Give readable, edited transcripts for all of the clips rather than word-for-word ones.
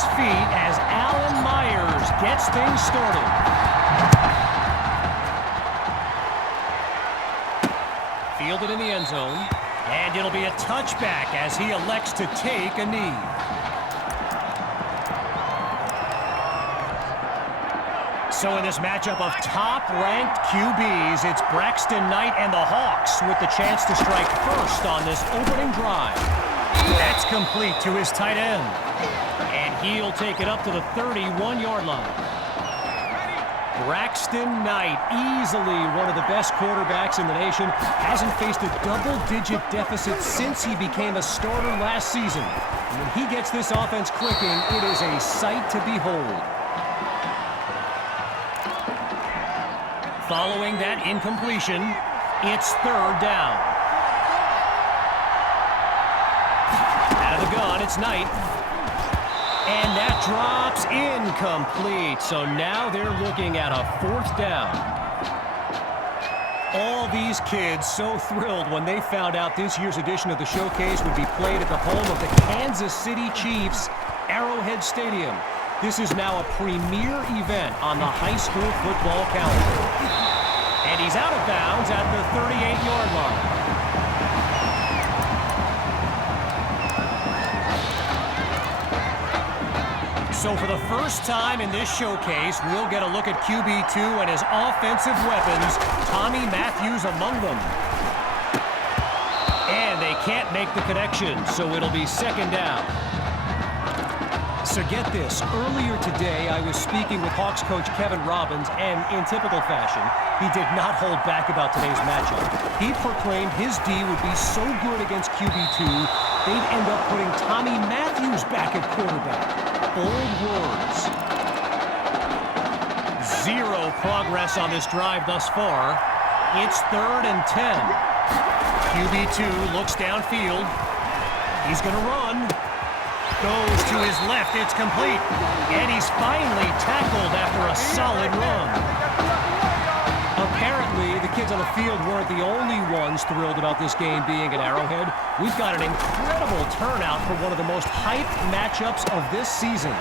his feet as Alan Myers gets things started. Fielded in the end zone, and it'll be a touchback as he elects to take a knee. So in this matchup of top-ranked QBs, it's Braxton Knight and the Hawks with the chance to strike first on this opening drive. That's complete to his tight end. And he'll take it up to the 31-yard line. Braxton Knight, easily one of the best quarterbacks in the nation, hasn't faced a double-digit deficit since he became a starter last season. When he gets this offense clicking, it is a sight to behold. Following that incompletion, it's third down. Out of the gun, it's Knight. And that drops incomplete. So now they're looking at a fourth down. All these kids so thrilled when they found out this year's edition of the showcase would be played at the home of the Kansas City Chiefs, Arrowhead Stadium. This is now a premier event on the high school football calendar. And he's out of bounds at the 38-yard line. So for the first time in this showcase, we'll get a look at QB2 and his offensive weapons, Tommy Matthews among them. And they can't make the connection, so it'll be second down. So get this, earlier today I was speaking with Hawks coach Kevin Robbins, and in typical fashion, he did not hold back about today's matchup. He proclaimed his D would be so good against QB2, they'd end up putting Tommy Matthews back at quarterback. Bold words. Zero progress on this drive thus far. It's 3rd and 10. QB2 looks downfield. He's going to run. Goes to his left, it's complete. And he's finally tackled after a solid run. Apparently, the kids on the field weren't the only ones thrilled about this game being at Arrowhead. We've got an incredible turnout for one of the most hyped matchups of this season.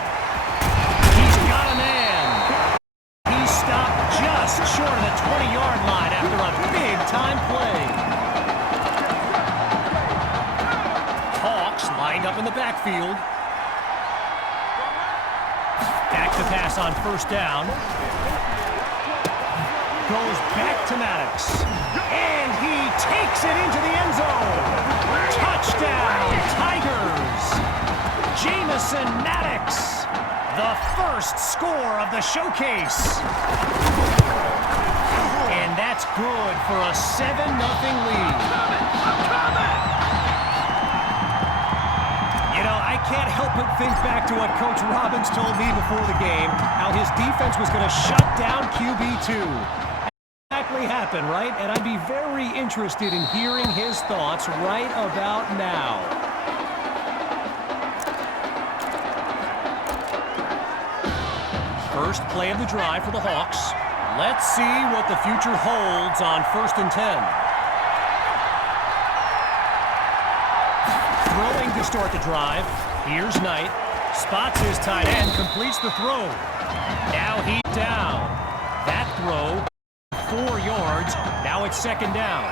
He's got a man. He stopped just short of the 20-yard line after a big-time play. Hawks lined up in the backfield. Back to pass on first down. Goes back to Maddox. And he takes it into the end zone. Touchdown, Tigers. Jamison Maddox, the first score of the showcase. And that's good for a 7-0 lead. You know, I can't help but think back to what Coach Robbins told me before the game, how his defense was going to shut down QB2. Exactly happened, right? And I'd be very interested in hearing his thoughts right about now. First play of the drive for the Hawks. Let's see what the future holds on 1st and 10. Throwing to start the drive. Here's Knight. Spots his tight end, completes the throw. Now he's down. That throw, 4 yards. Now it's second down.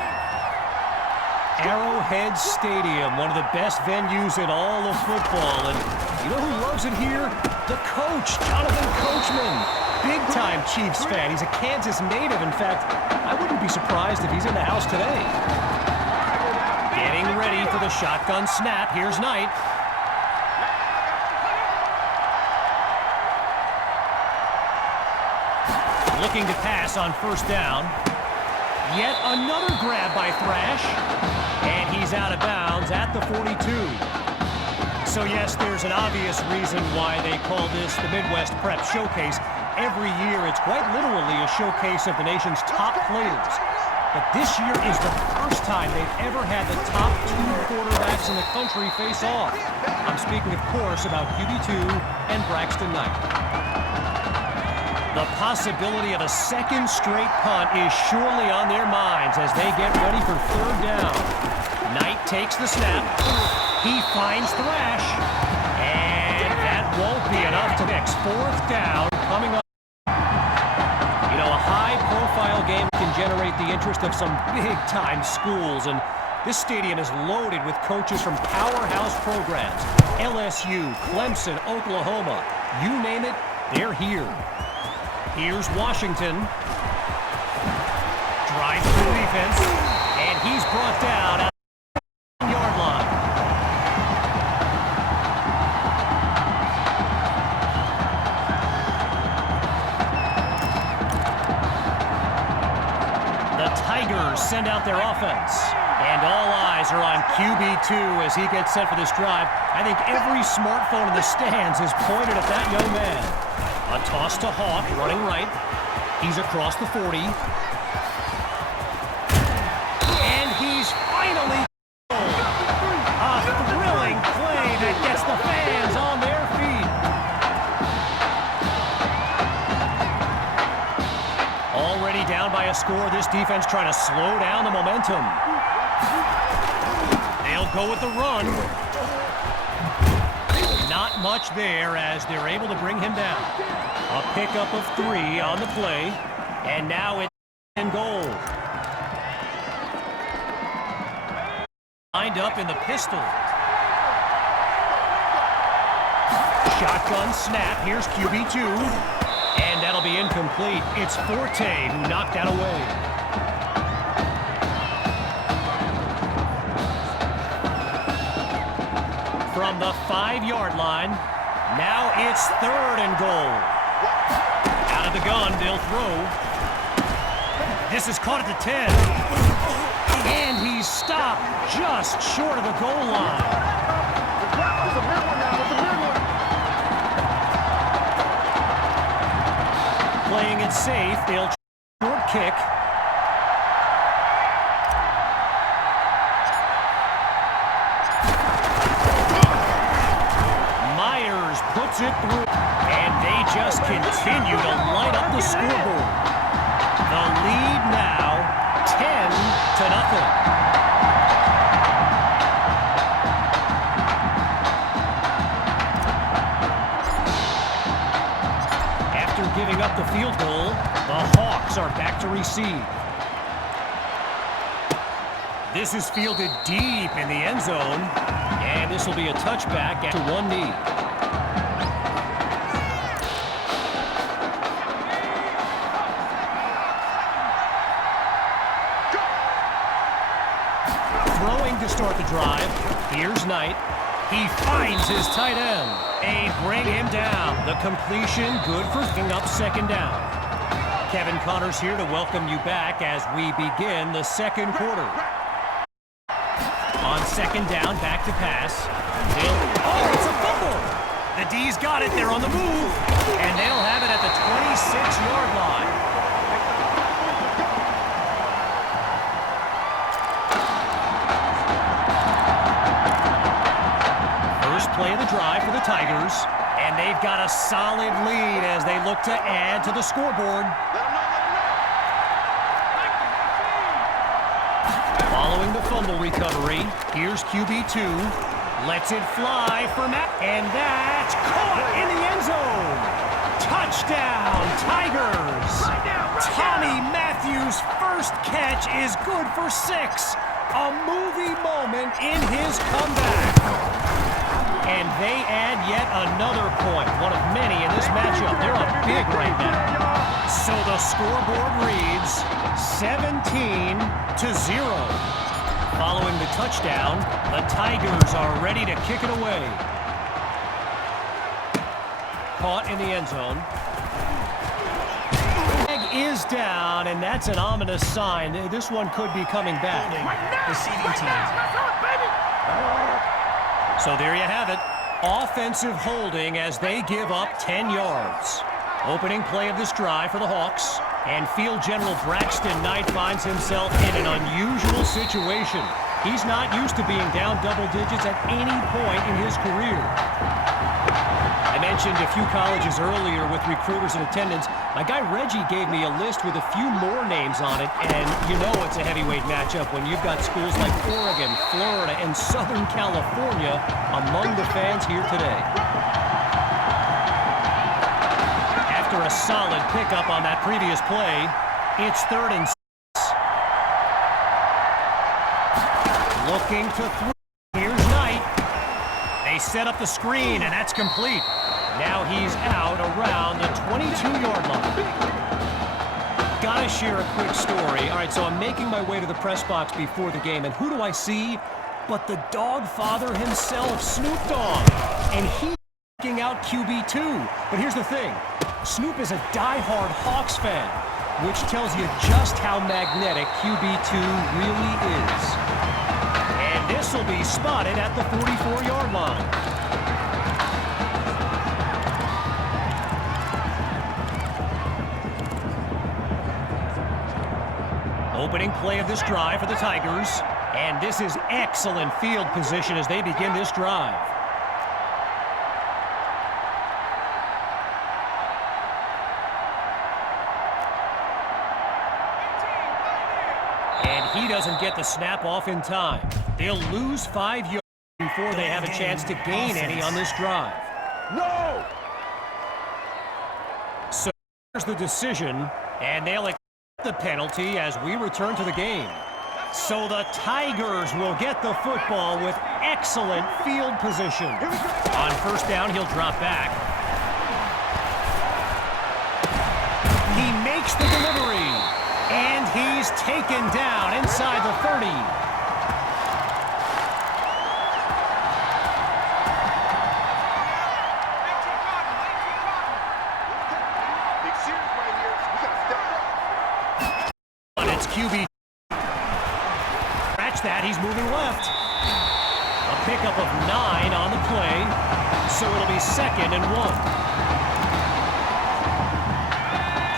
Arrowhead Stadium, one of the best venues in all of football. And you know who loves it here? The coach, Jonathan Coachman. Big-time Chiefs fan. He's a Kansas native. In fact, I wouldn't be surprised if he's in the house today. Getting ready for the shotgun snap. Here's Knight. Looking to pass on first down. Yet another grab by Thrash. And he's out of bounds at the 42. So yes, there's an obvious reason why they call this the Midwest Prep Showcase. Every year, it's quite literally a showcase of the nation's top players. But this year is the first time they've ever had the top 2 quarterbacks in the country face off. I'm speaking, of course, about QB2 and Braxton Knight. The possibility of a second straight punt is surely on their minds as they get ready for third down. Knight takes the snap. He finds Thrash. And that won't be enough to mix. Fourth down coming up. You know, a high-profile game can generate the interest of some big-time schools, and this stadium is loaded with coaches from powerhouse programs. LSU, Clemson, Oklahoma, you name it, they're here. Here's Washington. Drives through defense, and he's brought down at the yard line. The Tigers send out their offense. And all eyes are on QB2 as he gets set for this drive. I think every smartphone in the stands is pointed at that young man. A toss to Hawk, running right. He's across the 40. And he's finally goal. A thrilling play that gets the fans on their feet. Already down by a score, this defense trying to slow down the momentum. They'll go with the run. Not much there as they're able to bring him down. A pickup of 3 on the play, and now it's in goal. Lined up in the pistol. Shotgun snap. Here's QB2, and that'll be incomplete. It's Forte who knocked that away. From the 5-yard line, now it's 3rd and goal. Out of the gun, they'll throw. This is caught at the 10. And he's stopped just short of the goal line. Playing it safe, they'll short kick. Puts it through, and they just continue to light up the scoreboard. The lead now, 10-0. After giving up the field goal, the Hawks are back to receive. This is fielded deep in the end zone, and this will be a touchback after 1 knee. To start the drive. Here's Knight. He finds his tight end. They bring him down. The completion good for picking up 2nd down. Kevin Connors here to welcome you back as we begin the 2nd quarter. On 2nd down, back to pass. Oh, it's a fumble. The D's got it. They're on the move. And they'll have it at the 26-yard line. Play of the drive for the Tigers, and they've got a solid lead as they look to add to the scoreboard. Following the fumble recovery, here's QB2, lets it fly for Matt, and that's caught in the end zone. Touchdown, Tigers! Tommy Matthews' first catch is good for 6. A movie moment in his comeback. And they add yet another point, one of many in this matchup. They're up big right now. So the scoreboard reads 17-0. Following the touchdown, the Tigers are ready to kick it away. Caught in the end zone. Leg is down, and that's an ominous sign. This one could be coming back. The seeding team. So there you have it. Offensive holding as they give up 10 yards. Opening play of this drive for the Hawks. And Field General Braxton Knight finds himself in an unusual situation. He's not used to being down double digits at any point in his career. I mentioned a few colleges earlier with recruiters in attendance. My guy Reggie gave me a list with a few more names on it, and you know it's a heavyweight matchup when you've got schools like Oregon, Florida, and Southern California among the fans here today. a solid pickup on that previous play. It's 3rd and 6. Looking to throw. Here's Knight. They set up the screen, and that's complete. Now he's out around the 22-yard line. Gotta share a quick story. All right, so I'm making my way to the press box before the game, and who do I see but the dog father himself, Snoop Dogg. And he's checking out QB2. But here's the thing. Snoop is a diehard Hawks fan, which tells you just how magnetic QB2 really is. And this will be spotted at the 44-yard line. Opening play of this drive for the Tigers. And this is excellent field position as they begin this drive. And he doesn't get the snap off in time. They'll lose 5 yards before they have a chance to gain any on this drive. No! So here's the decision, and they'll accept the penalty as we return to the game. So the Tigers will get the football with excellent field position. On first down, he'll drop back. He makes the delivery, and he's taken down inside the 30. It's QB. That he's moving left. A pickup of 9 on the play, so it'll be 2nd and 1.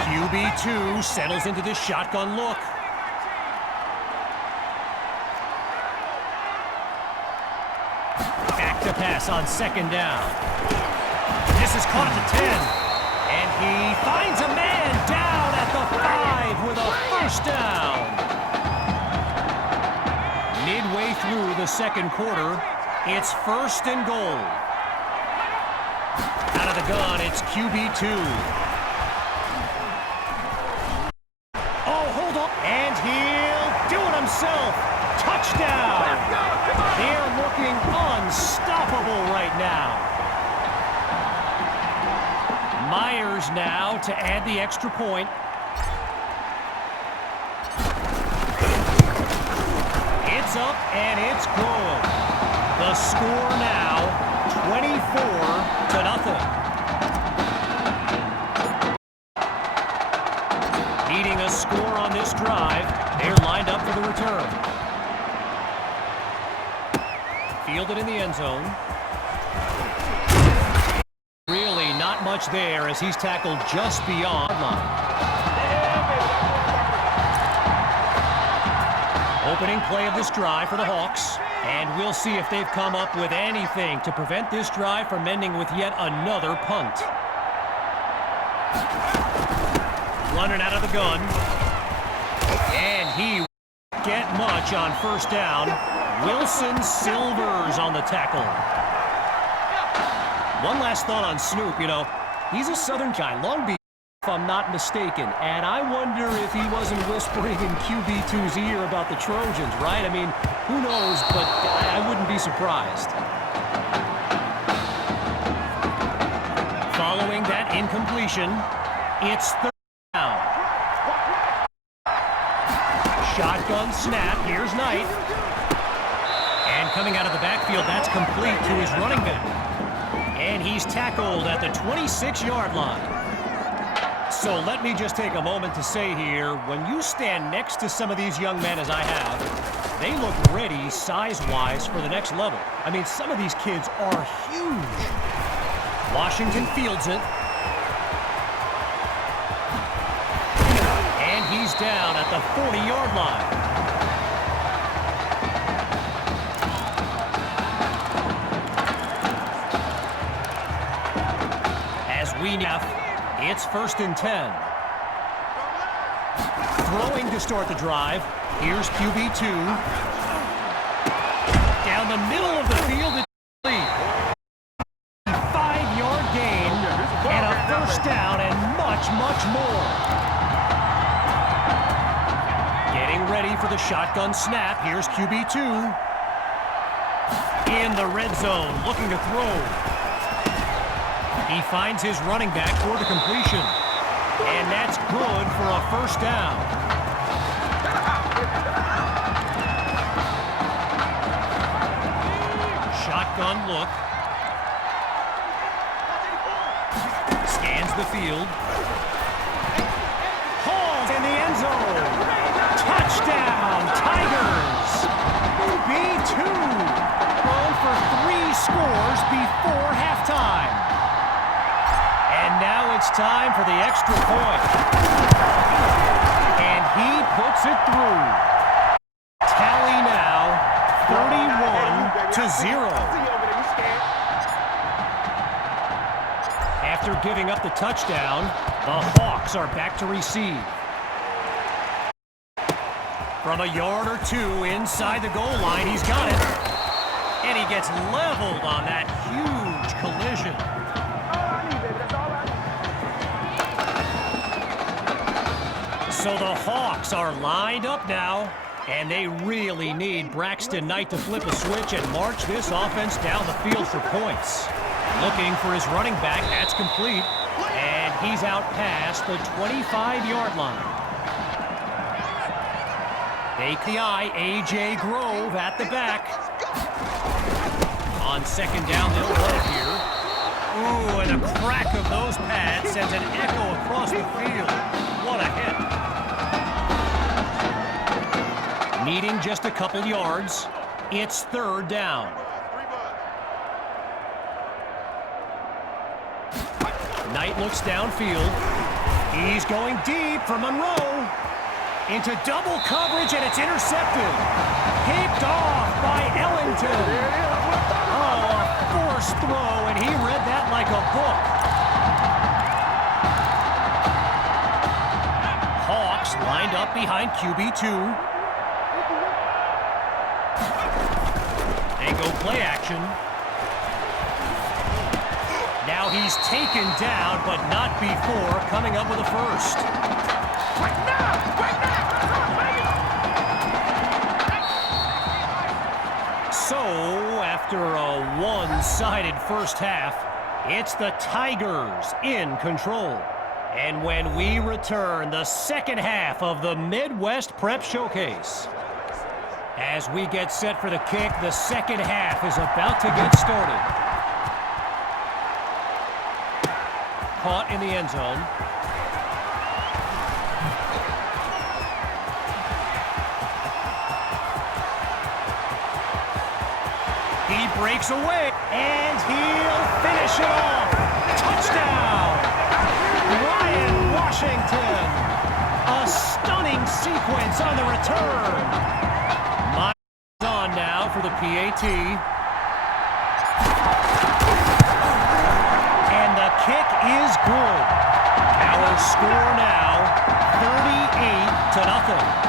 QB2 settles into this shotgun look. Back to pass on 2nd down. This is caught at the 10, and he finds a man down at the 5 with a first down. Midway through the second quarter, it's 1st and goal. Out of the gun, it's QB2. Oh, hold on. And he'll do it himself. Touchdown. They're looking unstoppable right now. Myers now to add the extra point. It's up and it's good. The score now 24-0. Needing a score on this drive, they're lined up for the return. Fielded in the end zone. Really not much there as he's tackled just beyond line. Opening play of this drive for the Hawks, and we'll see if they've come up with anything to prevent this drive from ending with yet another punt. Running out of the gun, and he won't get much on first down. Wilson Silvers on the tackle. One last thought on Snoop. You know, he's a Southern guy, Long Beach, if I'm not mistaken, and I wonder if he wasn't whispering in QB2's ear about the Trojans, right? I mean, who knows, but I wouldn't be surprised. Following that incompletion, it's 3rd down. Shotgun snap, here's Knight. And coming out of the backfield, that's complete to his running back. And he's tackled at the 26-yard line. So let me just take a moment to say here, when you stand next to some of these young men as I have, they look ready size-wise for the next level. I mean, some of these kids are huge. Washington fields it. And he's down at the 40-yard line. As we now... It's 1st and 10. Throwing to start the drive. Here's QB2. Down the middle of the field, it's complete. 5-yard gain and a first down and much ready for the shotgun snap. Here's QB2. In the red zone, looking to throw. He finds his running back for the completion. And that's good for a first down. Shotgun look. Scans the field. Hauls in the end zone. Touchdown, Tigers. QB2. Thrown for 3 scores before halftime. And now it's time for the extra point. And he puts it through. Tally now 31-0. After giving up the touchdown, the Hawks are back to receive. From a yard or 2 inside the goal line, he's got it. And he gets leveled on that huge collision. So the Hawks are lined up now, and they really need Braxton Knight to flip a switch and march this offense down the field for points. Looking for his running back, that's complete, and he's out past the 25-yard line. Take the eye, A.J. Grove at the back. On second down, they'll run it here. Ooh, and a crack of those pads sends an echo across the field. What a hit. Needing just a couple yards, it's third down. Knight looks downfield. He's going deep for Monroe. Into double coverage, and it's intercepted. Picked off by Ellington. Oh, a forced throw, and he read that like a book. Hawks lined up behind QB2. They go play action. Now he's taken down, but not before coming up with a first. So, after a one-sided first half, it's the Tigers in control. And when we return, the second half of the Midwest Prep Showcase. As we get set for the kick, the second half is about to get started. Caught in the end zone. He breaks away, and he'll finish it off. Touchdown! Ryan Washington. A stunning sequence on the return. Miles on now for the PAT. And the kick is good. Our score now, 38-0.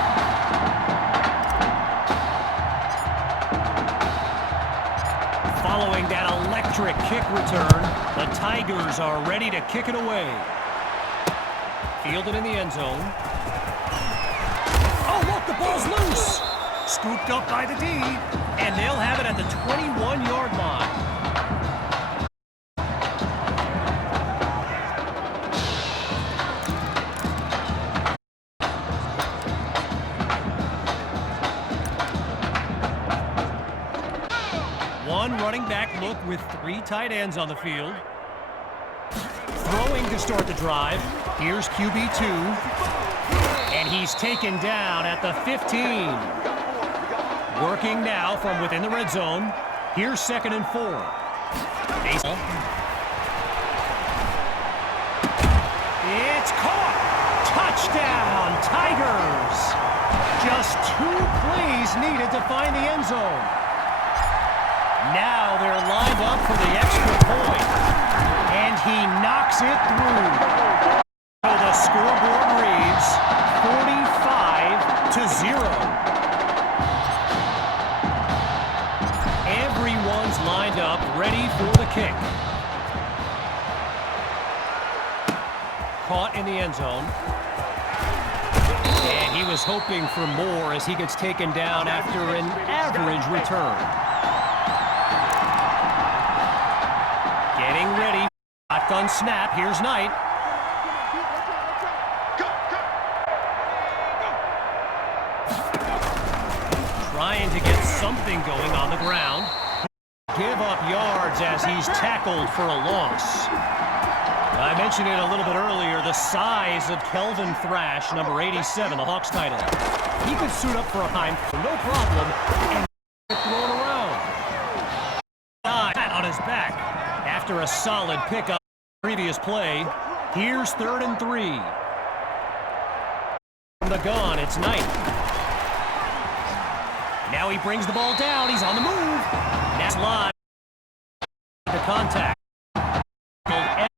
Following that electric kick return, the Tigers are ready to kick it away. Fielded in the end zone. Oh, look, the ball's loose. Scooped up by the D, and they'll have it at the 21-yard line. One running back look with 3 tight ends on the field. Throwing to start the drive. Here's QB2. And he's taken down at the 15. Working now from within the red zone. Here's 2nd and 4. It's caught. Touchdown, Tigers. Just 2 plays needed to find the end zone. Now they're lined up for the extra point. And he knocks it through. So the scoreboard reads 45-0. Everyone's lined up, ready for the kick. Caught in the end zone. And He was hoping for more as he gets taken down after an average return. Getting ready. Shotgun snap. Here's Knight. Trying to get something going on the ground. Give up yards as he's tackled for a loss. I mentioned it a little bit earlier, the size of Kelvin Thrash, number 87, the Hawks tight end. He could suit up for a time, no problem, and get thrown around. On his back after a solid pickup previous play. Here's 3rd and 3. From the gun, it's Knight. Now he brings the ball down. He's on the move. That's live. The contact. ep.2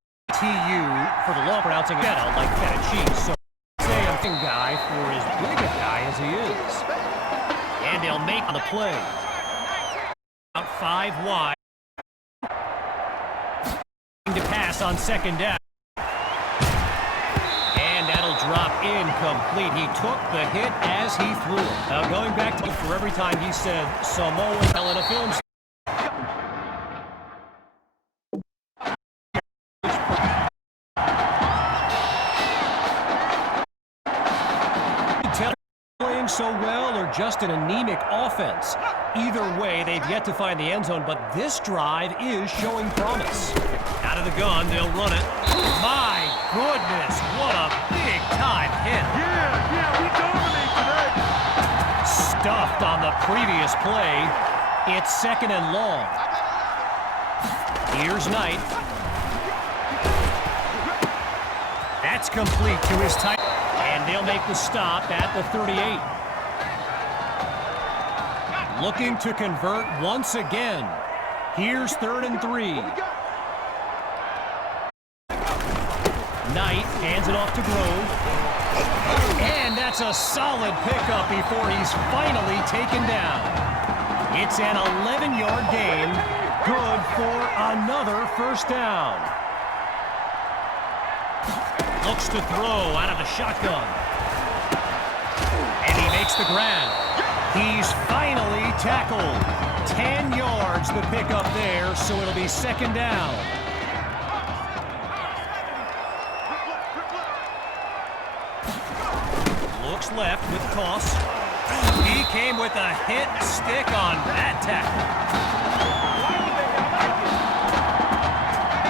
for the law, pronouncing it like feta cheese. So say a big guy for as big a guy as he is. And they'll make the play. Out 5 wide. To pass on 2nd down. And that'll drop incomplete. He took the hit as he threw it. Now going back to for every time he said Samoan in a film. Playing so well or just an anemic offense. Either way, they've yet to find the end zone, but this drive is showing promise. Out of the gun, they'll run it. My goodness, what a big-time hit. Yeah, we dominate today. Stuffed on the previous play. It's 2nd and long. Here's Knight. That's complete to his tight end. And they'll make the stop at the 38. Looking to convert once again. Here's 3rd and 3. Knight hands it off to Grove. And that's a solid pickup before he's finally taken down. It's an 11-yard gain. Good for another 1st down. Looks to throw out of the shotgun. And he makes the grab. He's finally tackled. 10 yards the pickup there, so it'll be 2nd down. Looks left with toss. He came with a hit stick on that tackle.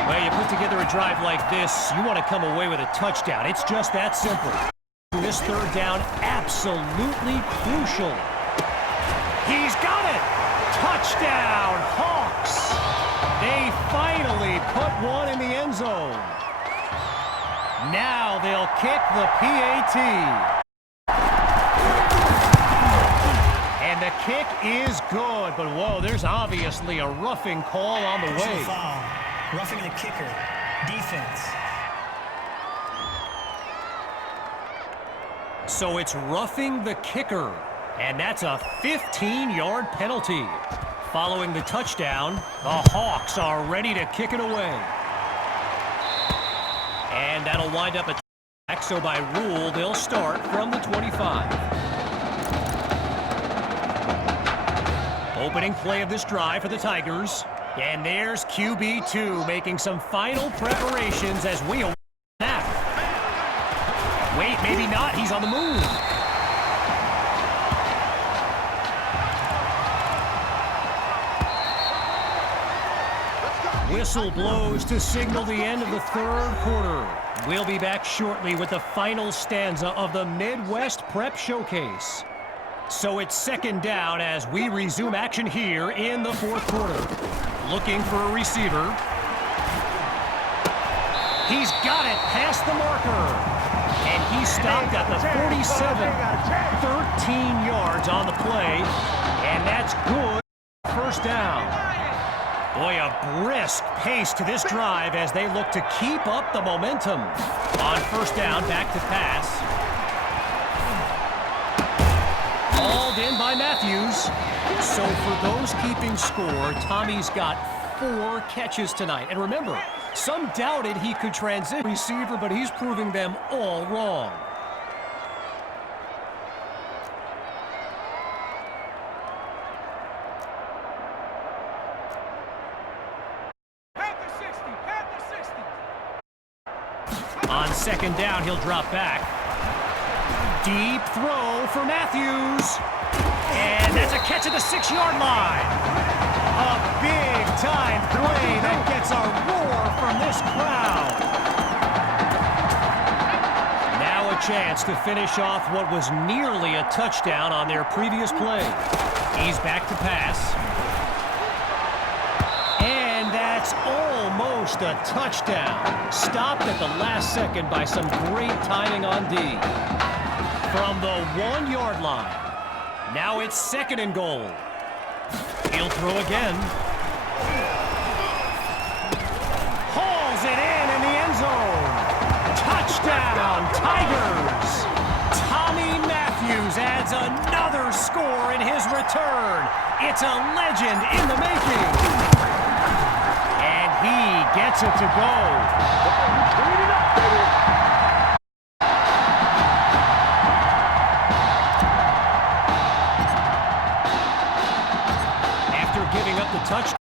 Well, you put together a drive like this, you want to come away with a touchdown. It's just that simple. This 3rd down, absolutely crucial. He's got it! Touchdown, Hawks! They finally put one in the end zone. Now they'll kick the PAT. And the kick is good, but whoa, there's obviously a roughing call on the way. Foul. Roughing the kicker. Defense. So it's roughing the kicker, and that's a 15-yard penalty. Following the touchdown, the Hawks are ready to kick it away. And that'll wind up a tack, so by rule, they'll start from the 25. Opening play of this drive for the Tigers. And there's QB2 making some final preparations as we await snap. Wait, maybe not. He's on the move. Whistle blows to signal the end of the 3rd quarter. We'll be back shortly with the final stanza of the Midwest Prep Showcase. So it's 2nd down as we resume action here in the 4th quarter. Looking for a receiver. He's got it past the marker. And he stopped at the 47. 13 yards on the play. And that's good. 1st down. Boy, a brisk pace to this drive as they look to keep up the momentum. On 1st down, back to pass. Hauled in by Matthews. So for those keeping score, Tommy's got 4 catches tonight. And remember, some doubted he could transition receiver, but he's proving them all wrong. On second down, he'll drop back. Deep throw for Matthews. And that's a catch at the 6-yard line. A big-time play that gets a roar from this crowd. Now a chance to finish off what was nearly a touchdown on their previous play. He's back to pass. And that's almost a touchdown. Stopped at the last second by some great timing on D. From the 1-yard line. Now it's 2nd and goal. He'll throw again. Hauls it in the end zone. Touchdown, Tigers! Tommy Matthews adds another score in his return. It's a legend in the making. And he gets it to go. Clean it up, baby. Giving up the touchdown.